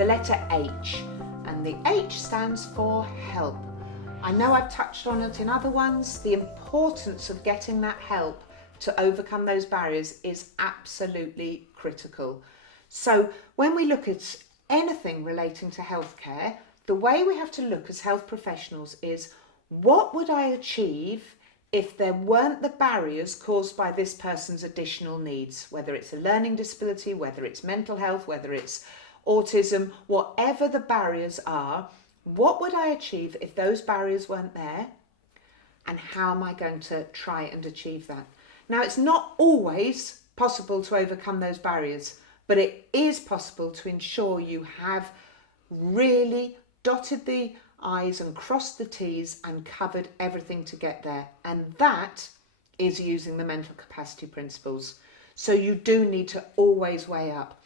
the letter H, and the H stands for help. I know I've touched on it in other ones. The importance of getting that help to overcome those barriers is absolutely critical. So when we look at anything relating to healthcare, the way we have to look as health professionals is, what would I achieve if there weren't the barriers caused by this person's additional needs, whether it's a learning disability, whether it's mental health, whether it's autism, whatever the barriers are, what would I achieve if those barriers weren't there? And how am I going to try and achieve that? Now, it's not always possible to overcome those barriers, but it is possible to ensure you have really dotted the I's and crossed the T's and covered everything to get there. And that is using the mental capacity principles. So you do need to always weigh up.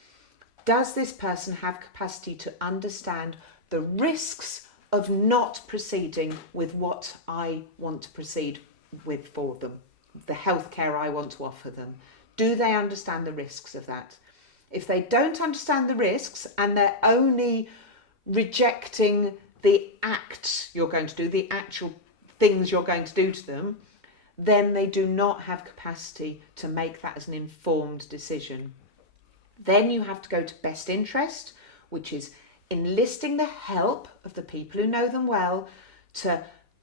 Does this person have capacity to understand the risks of not proceeding with what I want to proceed with for them, the healthcare I want to offer them? Do they understand the risks of that? If they don't understand the risks and they're only rejecting the acts you're going to do, the actual things you're going to do to them, then they do not have capacity to make that as an informed decision. Then you have to go to best interest, which is enlisting the help of the people who know them well to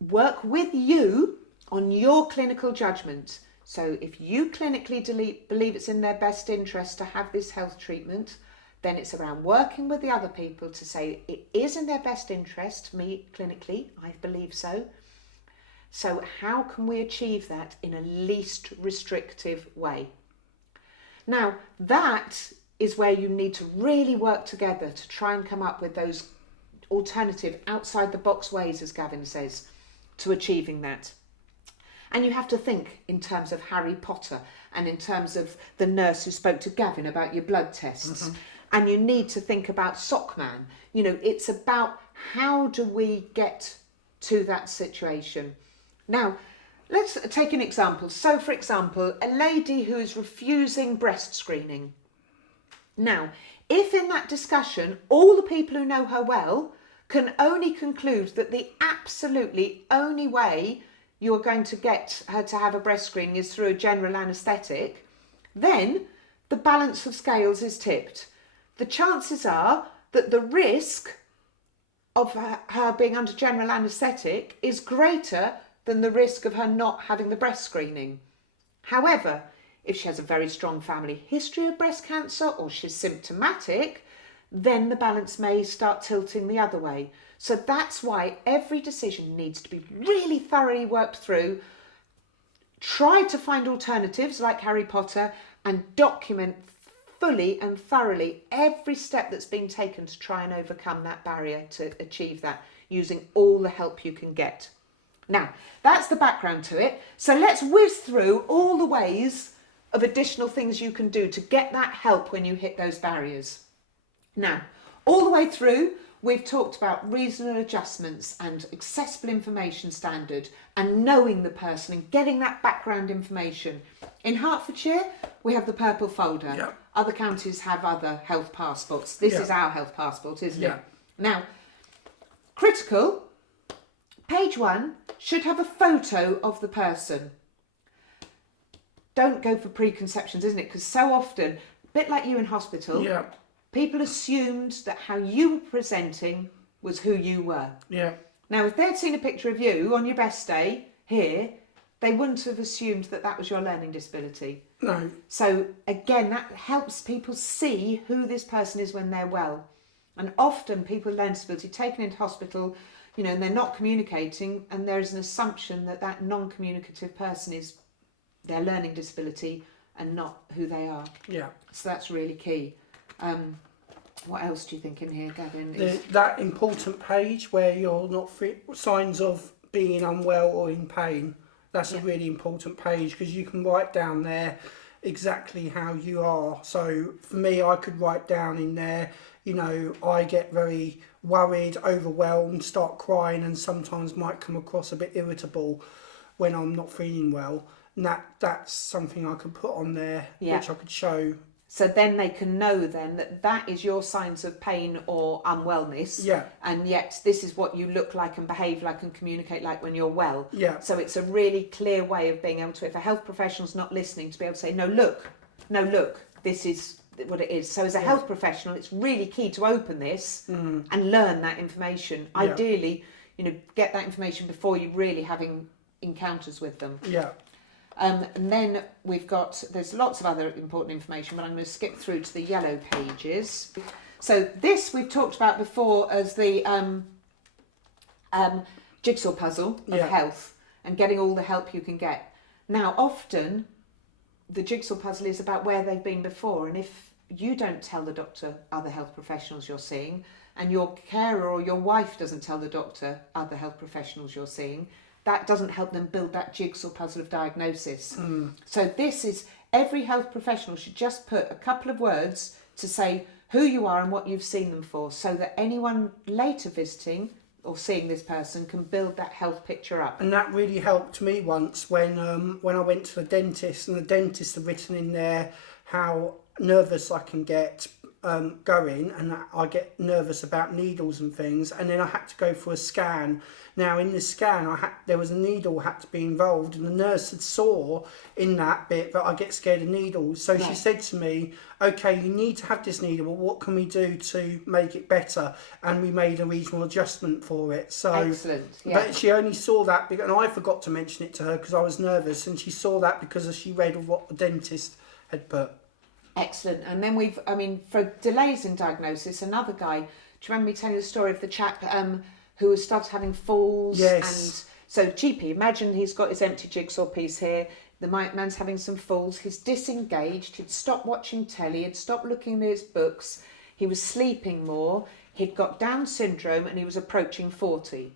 work with you on your clinical judgment. So if you clinically believe it's in their best interest to have this health treatment, then it's around working with the other people to say it is in their best interest, me clinically, I believe so. So how can we achieve that in a least restrictive way? Now, that is where you need to really work together to try and come up with those alternative, outside the box ways, as Gavin says, to achieving that. And you have to think in terms of Harry Potter and in terms of the nurse who spoke to Gavin about your blood tests. Mm-hmm. And you need to think about Sockman. You know, it's about how do we get to that situation. Now, let's take an example. So, for example, a lady who is refusing breast screening. Now, if in that discussion, all the people who know her well can only conclude that the absolutely only way you're going to get her to have a breast screening is through a general anaesthetic, then the balance of scales is tipped. The chances are that the risk of her being under general anaesthetic is greater than the risk of her not having the breast screening. However, if she has a very strong family history of breast cancer or she's symptomatic, then the balance may start tilting the other way. So that's why every decision needs to be really thoroughly worked through. Try to find alternatives like Harry Potter and document fully and thoroughly every step that's been taken to try and overcome that barrier to achieve that, using all the help you can get. Now, that's the background to it. So let's whiz through all the ways of additional things you can do to get that help when you hit those barriers. Now, all the way through, we've talked about reasonable adjustments and accessible information standard and knowing the person and getting that background information. In Hertfordshire, we have the purple folder. Yep. Other counties have other health passports. This is our health passport, isn't it? Now, critical, page 1 should have a photo of the person. Don't go for preconceptions, isn't it? Because so often, a bit like you in hospital, people assumed that how you were presenting was who you were. Yeah. Now, if they'd seen a picture of you on your best day here, they wouldn't have assumed that that was your learning disability. No. So again, that helps people see who this person is when they're well. And often people with learning disability taken into hospital, you know, and they're not communicating, and there's an assumption that that non-communicative person is their learning disability and not who they are. Yeah. So that's really key. What else do you think in here, Gavin? That important page where you're not signs of being unwell or in pain. That's a really important page because you can write down there exactly how you are. So for me, I could write down in there, you know, I get very worried, overwhelmed, start crying, and sometimes might come across a bit irritable when I'm not feeling well. And that's something I could put on there, which I could show. So then they can know then that that is your signs of pain or unwellness. Yeah. And yet this is what you look like and behave like and communicate like when you're well. Yeah. So it's a really clear way of being able to, if a health professional's not listening, to be able to say, no, look, this is what it is. So as a health professional, it's really key to open this and learn that information. Yeah. Ideally, get that information before you really having encounters with them. Yeah. And then there's lots of other important information, but I'm going to skip through to the yellow pages. So this we've talked about before as the Jigsaw Puzzle of health and getting all the help you can get. Now, often the Jigsaw Puzzle is about where they've been before, and if you don't tell the doctor other health professionals you're seeing, and your carer or your wife doesn't tell the doctor other health professionals you're seeing, that doesn't help them build that jigsaw puzzle of diagnosis. So this is, every health professional should just put a couple of words to say who you are and what you've seen them for, so that anyone later visiting or seeing this person can build that health picture up. And that really helped me once when I went to the dentist, and the dentist had written in there how nervous I can get going, and that I get nervous about needles and things, and then I had to go for a scan. Now in the scan there was a needle had to be involved, and the nurse had saw in that bit that I get scared of needles, so she said to me, okay, you need to have this needle, but what can we do to make it better? And we made a reasonable adjustment for it. So excellent. Yeah. But she only saw that because, and I forgot to mention it to her because I was nervous, and she saw that because she read what the dentist had put. Excellent. And then for delays in diagnosis, another guy, do you remember me telling you the story of the chap who started having falls? Yes. And so GP, imagine he's got his empty jigsaw piece here, the man's having some falls, he's disengaged, he'd stopped watching telly, he'd stopped looking at his books, he was sleeping more, he'd got Down syndrome, and he was approaching 40.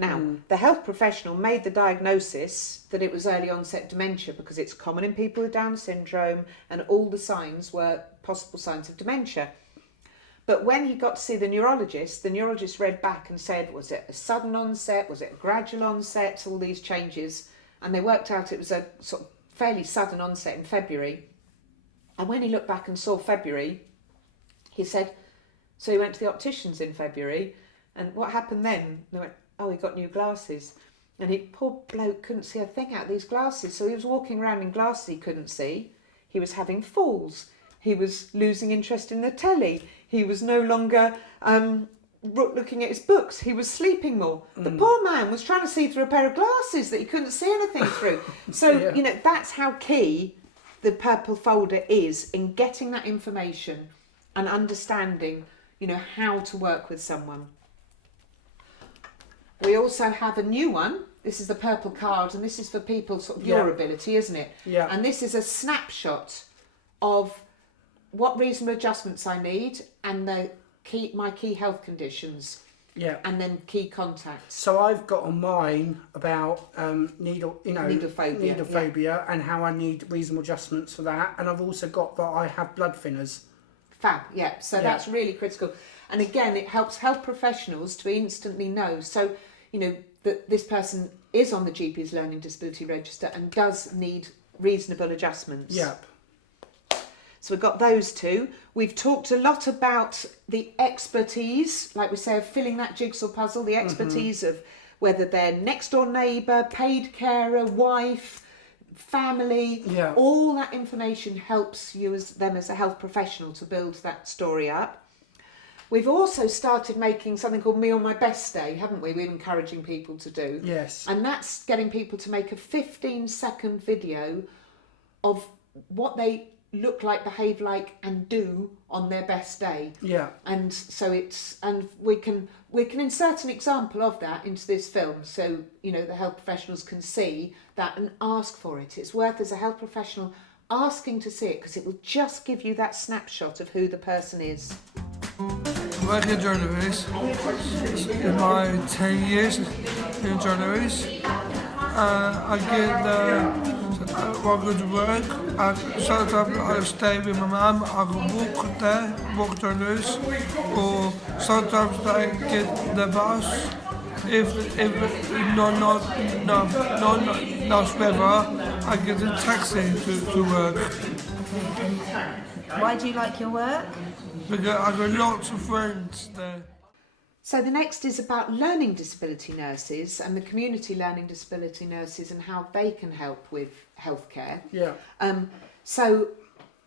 Now, the health professional made the diagnosis that it was early onset dementia because it's common in people with Down syndrome, and all the signs were possible signs of dementia. But when he got to see the neurologist read back and said, was it a sudden onset? Was it a gradual onset? All these changes. And they worked out it was a sort of fairly sudden onset in February. And when he looked back and saw February, he said, so he went to the opticians in February. And what happened then? They went, oh, he got new glasses. And poor bloke couldn't see a thing out of these glasses. So he was walking around in glasses he couldn't see. He was having falls. He was losing interest in the telly. He was no longer looking at his books. He was sleeping more. The poor man was trying to see through a pair of glasses that he couldn't see anything through. So, that's how key the purple folder is in getting that information and understanding, how to work with someone. We also have a new one. This is the purple card, and this is for people sort of your ability, isn't it? Yeah. And this is a snapshot of what reasonable adjustments I need and my key health conditions. Yeah. And then key contacts. So I've got on mine about needlephobia, and how I need reasonable adjustments for that, and I've also got that I have blood thinners. Fab, yeah. So that's really critical. And again, it helps health professionals to instantly know. So, that this person is on the GP's Learning Disability Register and does need reasonable adjustments. Yep. So we've got those two. We've talked a lot about the expertise, like we say, of filling that jigsaw puzzle, the expertise of whether they're next door neighbour, paid carer, wife, family. Yeah. All that information helps you as a health professional to build that story up. We've also started making something called Me on My Best Day, haven't we? We're encouraging people to do. Yes. And that's getting people to make a 15-second video of what they look like, behave like, and do on their best day. Yeah. And so we can insert an example of that into this film, so the health professionals can see that and ask for it. It's worth, as a health professional, asking to see it, because it will just give you that snapshot of who the person is. Working journalist in my 10 years in journalist. I get work to work. Sometimes I stay with my mum. I go walk there, walk journalist, or sometimes I get the bus. If not weather, I get a taxi to work. Why do you like your work? Because I got lots of friends there. So the next is about learning disability nurses and the community learning disability nurses and how they can help with healthcare. Yeah. So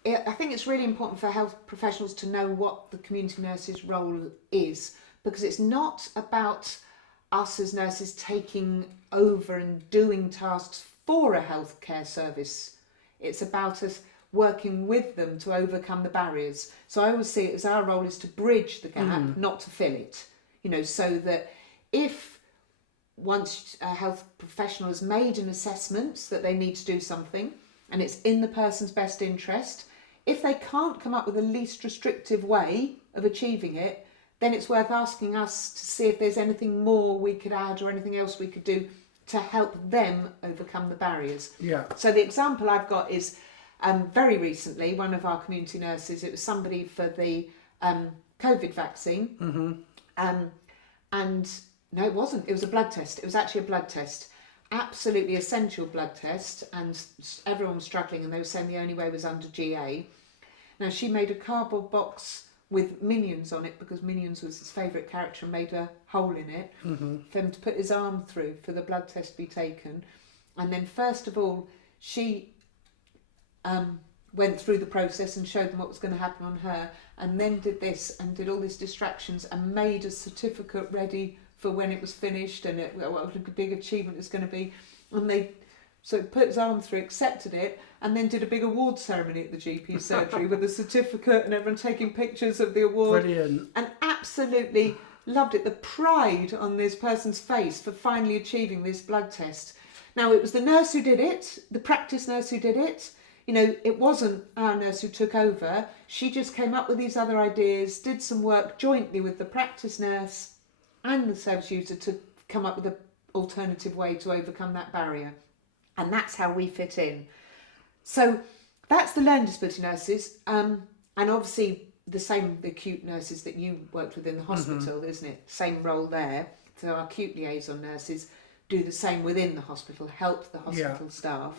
I think it's really important for health professionals to know what the community nurse's role is, because it's not about us as nurses taking over and doing tasks for a healthcare service. It's about us working with them to overcome the barriers. So I always see it as our role is to bridge the gap, not to fill it. You know, so that if once a health professional has made an assessment that they need to do something and it's in the person's best interest, if they can't come up with the least restrictive way of achieving it, then it's worth asking us to see if there's anything more we could add or anything else we could do to help them overcome the barriers. Yeah. So the example I've got is very recently, one of our community nurses, it was somebody for the COVID vaccine. And no, it wasn't. It was a blood test. It was actually a blood test. Absolutely essential blood test. And everyone was struggling and they were saying the only way was under GA. Now, she made a cardboard box with Minions on it because Minions was his favourite character and made a hole in it for him to put his arm through for the blood test to be taken. And then first of all, she went through the process and showed them what was going to happen on her, and then did this and did all these distractions and made a certificate ready for when it was finished and what a big achievement it's going to be. And so put his arm through, accepted it, and then did a big award ceremony at the GP surgery with a certificate and everyone taking pictures of the award. Brilliant. And absolutely loved it. The pride on this person's face for finally achieving this blood test. Now, it was the nurse who did it, the practice nurse who did it. You know, it wasn't our nurse who took over. She just came up with these other ideas, did some work jointly with the practice nurse and the service user to come up with an alternative way to overcome that barrier. And that's how we fit in. So that's the learning disability nurses. And obviously the acute nurses that you worked with in the hospital, isn't it? Same role there. So our acute liaison nurses do the same within the hospital, help the hospital staff.